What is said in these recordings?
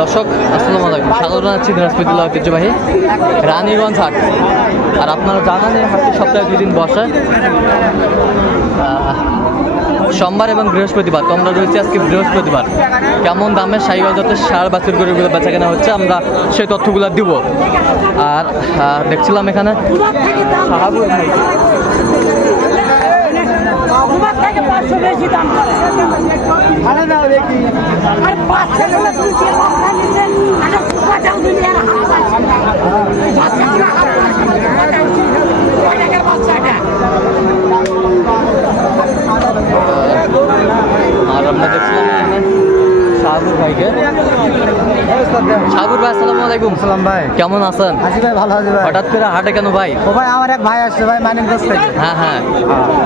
দর্শক, আসসালামু আলাইকুম। স্বাগত জানাচ্ছি দিনাজপুর জেলা ঐতিহ্যবাহী রানীগঞ্জ হাট। আর আপনারা জানান এই হাটটি সপ্তাহে দুই দিন বসে। সোমবার এবং বৃহস্পতিবার তোমরা রয়েছে আজকে বৃহস্পতিবার। কেমন দামে সাইওয়াল যাতে সার বাছুর গরুগুলো বেচা কেনা হচ্ছে, আমরা সেই তথ্যগুলো দিব। আর দেখছিলাম এখানে তোমার থেকে পাঁচশো বেশি দাম করে। আর বাচ্চা গুলো দুই তিন বাচ্চা নিচ্ছেন একটা কুকাটাও দিলে আর হাত আছে না, কুকাটাও দিলে। কয় টাকার বাচ্চা এটা? আর আমরা দেখছিলাম এখানে শাহাবুর ভাইকে শাহাবুর ভাই আসসালামু আলাইকুম সালাম ভাই। কেমন আছেন? হাজি ভাই ভালো আছি ভাই। হঠাৎ করে হাটে কেন ভাই? ও ভাই আমার এক ভাই আসছে ভাই মানিক দোষ থেকে। হ্যাঁ হ্যাঁ।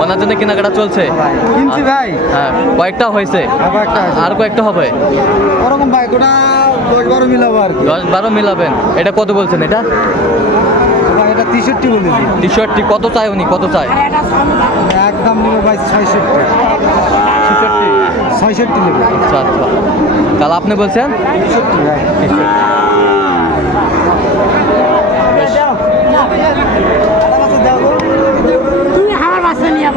ওনার জন্য কেনাকাটা চলছে? কিনছি ভাই। হ্যাঁ কয়েকটা হয়েছে। আর কয়েকটা হবে? ওরকম ভাই গোটা দশ বারো মিলাবো আর দশ বারো মিলাবেন। এটা কত বলছেন এটা? ভাই এটা তিষট্টি বলেছি। টি শার্টটি কত চাই উনি? কত চাই। একদম নেব ভাই ছয়ষট্টি। ছেষট্টি ছয়ষট্টি নেব আচ্ছা আচ্ছা। তাহলে আপনি বলছেন? তিষট্টি ভাই বেশ, তুমি আমার বাচ্চা নিয়ে পারবেন না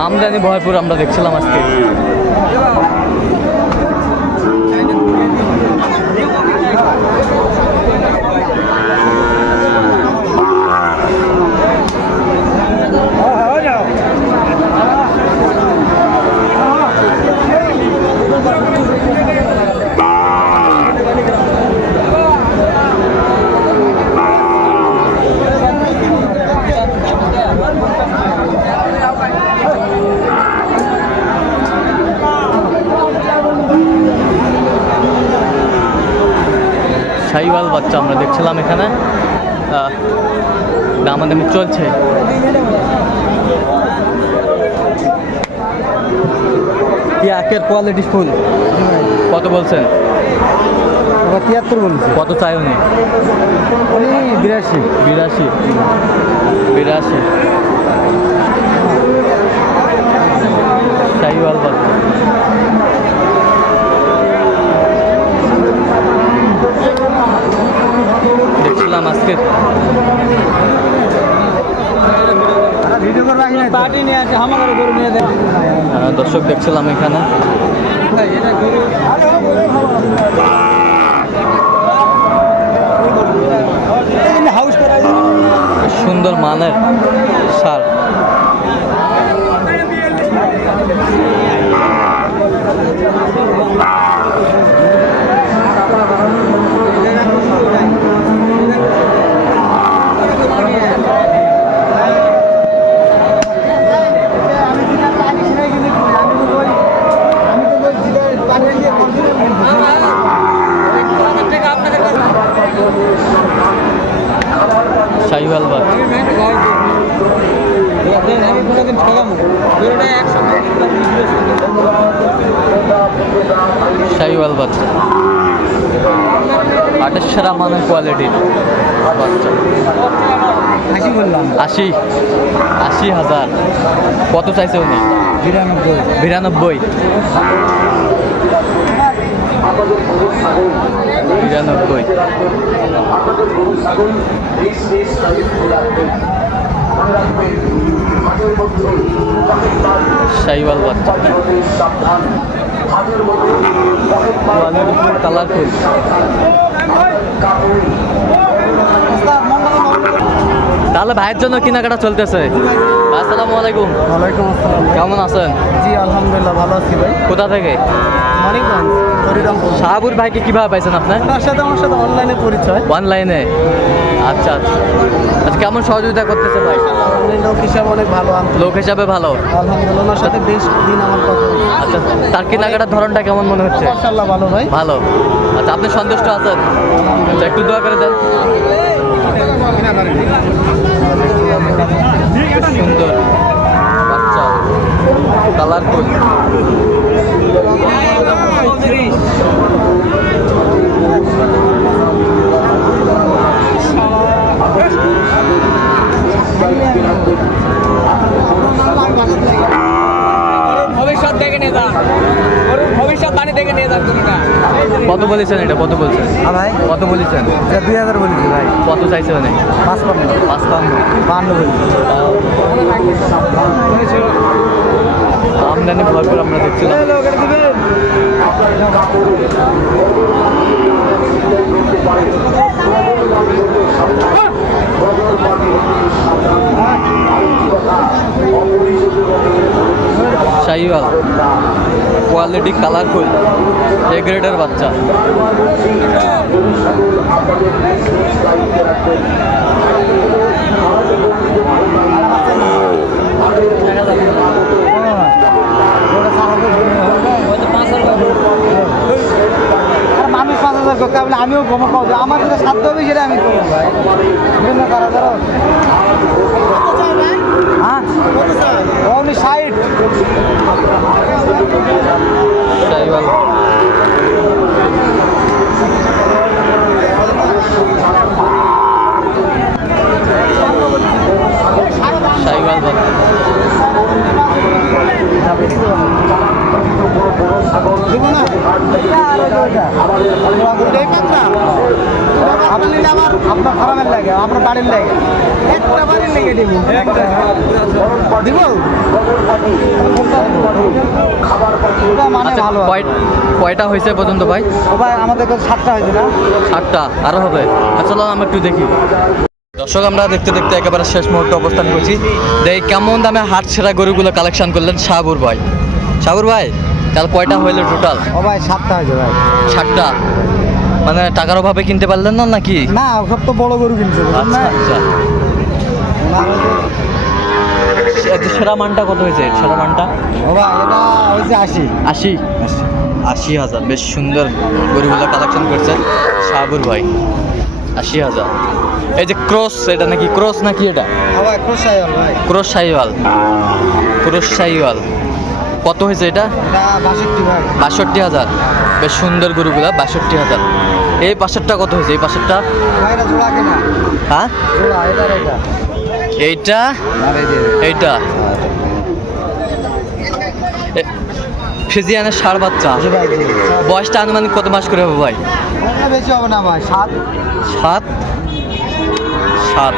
আমদানি আমরা দেখছিলাম আজকে সাইওয়াল বাচ্চা আমরা দেখছিলাম এখানে। দামাদামি চলছে। একের কোয়ালিটি ফুল? কত বলছেন? তিয়াত্তর বলেছি। কত চাই উনি? উনি বিরাশি। বিরাশি। বিরাশি। সাইওয়াল বাচ্চা দেখছিলাম আজকে ভিডিও করব আসি নাই পার্টি নিয়ে আসে আমার গরু নিয়ে দেয় আজকে। দর্শক দেখছিলাম এখানে। সুন্দর মানের সার। সাইওয়াল বাচ্চা সাইওয়াল বাচ্চা আটের সেরা মানের কোয়ালিটির বাচ্চা। বললাম আশি আশি হাজার। কত চাইছে উনি? বিরানব্বই। বিরানব্বই। বিরানব্বই সাইওয়াল বাচ্চা। কালারফুল তাহলে ভাইয়ের জন্য কেনাকাটা চলতেছে। আসসালামু আলাইকুম। ওয়ালাইকুম আসসালাম কেমন আছেন? জি আলহামদুলিল্লাহ ভালো আছি ভাই। কোথা থেকে? মানিকগঞ্জ হরিরামপুর। শাহাবুর ভাইকে কীভাবে পাইছেন আপনার ওনার সাথে আমার সাথে অনলাইনে পরিচয়। অনলাইনে? আচ্ছা আচ্ছা। আচ্ছা কেমন সহযোগিতা করতেছে ভাই? লোক হিসাবে অনেক ভালো লোক হিসাবে ভালো? আলহামদুলিল্লাহ ওনার সাথে বেশ দিন আমার কথা আচ্ছা তার কেনাকাটার ধরনটা কেমন মনে হচ্ছে? মাশাআল্লাহ ভালো ভাই। ভালো। আচ্ছা আপনি সন্তুষ্ট আছেন? আচ্ছা একটু দোয়া করে দেন। দেখে নিয়ে যান ওর ভবিষ্যৎ বাণী দেখে নিয়ে যান তুমি না কত বলেছেন এটা? কত বলছেন? হ্যাঁ ভাই। কত বলেছেন? এটা দুই হাজার বলেছি ভাই। কত চাইছে মানে? পাঁচ পান্ন পাঁচ পান্ন বান্ন বলেছি আমদানি ভরপুর আমরা দেখছিলাম শাহিওয়াল। কোয়ালিটি কালারফুল এ গ্রেডের বাচ্চা। আমিও কম খাওয়া আমার যেটা সাধ্য হবে সেটা আমি করব ভাই। বিভিন্ন কারা ধরো হ্যাঁ অনলি ষাট শাহিওয়াল শাহিওয়াল বাচ্চা দেবো না এটা আর ওই যে ওইটা। ওইটাই পাত্রা। আপনি নিলে আমার আপনার ফার্মের লাগে আপনার বাড়ির লাগে একটা বাড়ির লেগে দিব ভালো কয় কয়টা হয়েছে পর্যন্ত ভাই? ভাই আমাদের সাতটা হয়েছে না? সাতটা আরও হবে। আচ্ছা চলো আমরা একটু দেখি। দর্শক আমরা দেখতে দেখতে একেবারে শেষ মুহূর্তে অবস্থান করছি। দেখি কেমন দামে হাট সেরা গরুগুলো কালেকশন করলেন সাবুর ভাই। সাবুর ভাই তাহলে কয়টা হইল টোটাল ও ভাই সাতটা হয়েছে ভাই। ষাটটা মানে টাকার অভাবে কিনতে পারলেন না নাকি? না সব তো বড় গরু কিনছে আচ্ছা? আচ্ছা। সেরা মানটা কত হয়েছে? সেরা মানটা? ভাই এটা হয়েছে আশি। আশি? আশি। হাজার। বেশ সুন্দর গরুগুলো কালেকশন করছে। সাবুর ভাই আশি হাজার। এই যে ক্রস এটা নাকি ক্রস নাকি এটা? ক্রস শাহিওয়াল ক্রস শাহিওয়াল কত হয়েছে এটা? বাষট্টি হাজার। বেশ সুন্দর গরুগুলা বাষট্টি হাজার। এই পাশেরটা কত হয়েছে? এই পাশেরটা? হ্যাঁ? এইটা? এইটা? ফিজিয়ানের ষাড় বাচ্চা। বয়সটা আনুমানিক কত মাস করে হবে ভাই? বেশি হবে না ভাই সাত। সাত? সাত।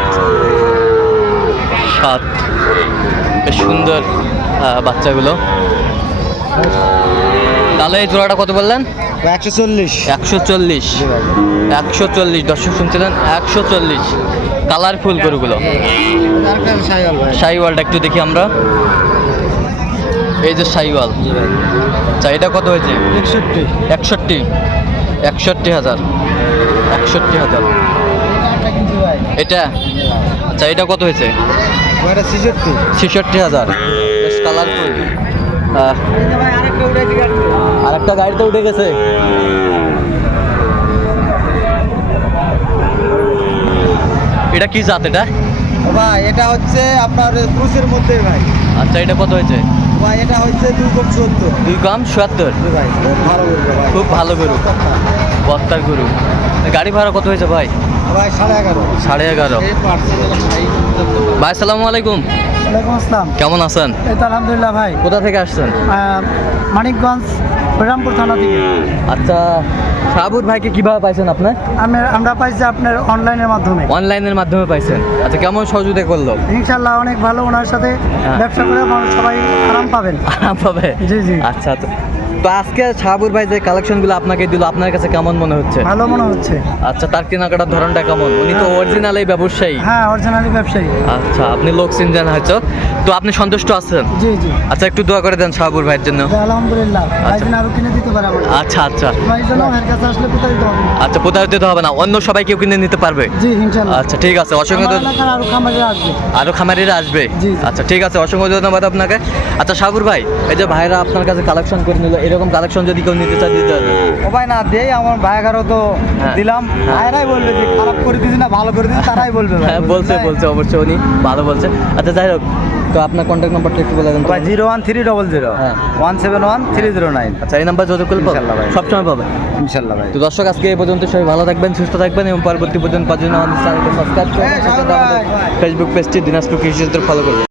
সাত। বেশ সুন্দর বাচ্চাগুলো। তাহলে এই জোড়াটা কত বললেন? একশো চল্লিশ। একশো চল্লিশ। একশো চল্লিশ। দর্শক শুনছিলেন? একশো চল্লিশ। কালারফুল গরুগুলো। শাহিওয়ালটা একটু দেখি আমরা। এই যে সাইওয়াল। আচ্ছা এটা কত হয়েছে? একষট্টি। একষট্টি। একষট্টি হাজার। একষট্টি হাজার। এটা? আচ্ছা এটা কত হয়েছে? ছেষট্টি। হাজার। কালারফুল। আর একটা গাড়িতে উঠে গেছে। এটা কি জাত এটা? ভাই এটা হচ্ছে আপনার ক্রুশের মধ্যে ভাই। আচ্ছা এটা কত হয়েছে? ভাই এটা হচ্ছে দুই কম চোদ্দ দুই কম চুয়াত্তর জি ভাই খুব ভালো গরু। ভাই খুব ভালো গরু। বস্তার গরু। গাড়ি ভাড়া কত হয়েছে ভাই? ভাই সাড়ে এগারো। সাড়ে এগারো। ভাই আসসালামু আলাইকুম। আসসালাম। কেমন আছেন? এই তো আলহামদুলিল্লাহ ভাই। কোথা থেকে আসছেন? মানিকগঞ্জ হরিরামপুর থানা থেকে। আচ্ছা শাহাবুর ভাইকে কীভাবে পাইছেন আপনার আমি আমরা পাইছি আপনার অনলাইনের মাধ্যমে। অনলাইনের মাধ্যমে পাইছেন। আচ্ছা কেমন সহযোগিতা করল? ইনশাল্লাহ অনেক ভালো ওনার সাথে হ্যাঁ। ব্যবসা করে সবাই আরাম পাবেন। আরাম পাবে? জি, জি। আচ্ছা তো তো আজকে শাহাবুর ভাই যে কালেকশনগুলো আপনাকে দিল আপনার কাছে কেমন মনে হচ্ছে? ভালো মনে হচ্ছে। আচ্ছা তার কেনাকাটার ধরনটা কেমন? উনি তো অরিজিনাল এই ব্যবসায়ী। হ্যাঁ অরিজিনালি ব্যবসায়ী। আচ্ছা আপনি লোক চিনছেন হয়তো। তো আপনি সন্তুষ্ট আছেন? জি জি। আচ্ছা একটু দোয়া করে দেন শাহাবুর ভাইয়ের জন্য। আলহামদুলিল্লাহ। ভাই যেন আরও কিনে দিতে পারে আমার আচ্ছা আচ্ছা। এর কাছে আসলে কোথায় দিতে হবে না। আচ্ছা প্রতারিত হবে না। অন্য সবাই কেউ কিনে নিতে পারবে? জি ইনশাল্লাহ আচ্ছা ঠিক আছে। অসংখ্য আমার আরও খামারে আসবে। আরও খামারিরা আসবে। আচ্ছা ঠিক আছে। অসংখ্য ধন্যবাদ আপনাকে। আচ্ছা সাগর ভাই এই যে ভাইরা আপনার কাছে কালেকশন করে নিল এরকম কালেকশন যদি কেউ নিতে চায় দিতে হবে ও ভাই না দেই আমার ভাইয়ারও তো হ্যাঁ। দিলাম। হ্যাঁ। ভাইরাই বলবে যে খারাপ করে দিছি না ভালো করে দিছি তারাই বলবে ভাই, হ্যাঁ বলছে বলছে অবশ্যই উনি ভালো বলছে। আচ্ছা যাই হোক তো আপনার কন্ট্যাক্ট নাম্বারটা একটু বলে দেন ভাই zero one three double zero. হ্যাঁ। One seven one three zero nine. আচ্ছা এই নাম্বার যোগাযোগ করলে ভাই। সবসময় পাবে। ইনশাল্লাহ ভাই। তো দর্শক আজকে এই পর্যন্ত সবাই ভালো থাকবেন সুস্থ থাকবেন এবং পরবর্তী পর্যন্ত পাঁচজন আমাদের চ্যানেলকে সাবস্ক্রাইব করবেন হ্যাঁ। ফেসবুক পেজটি দিনাজপুর কৃষি ফলো করবেন।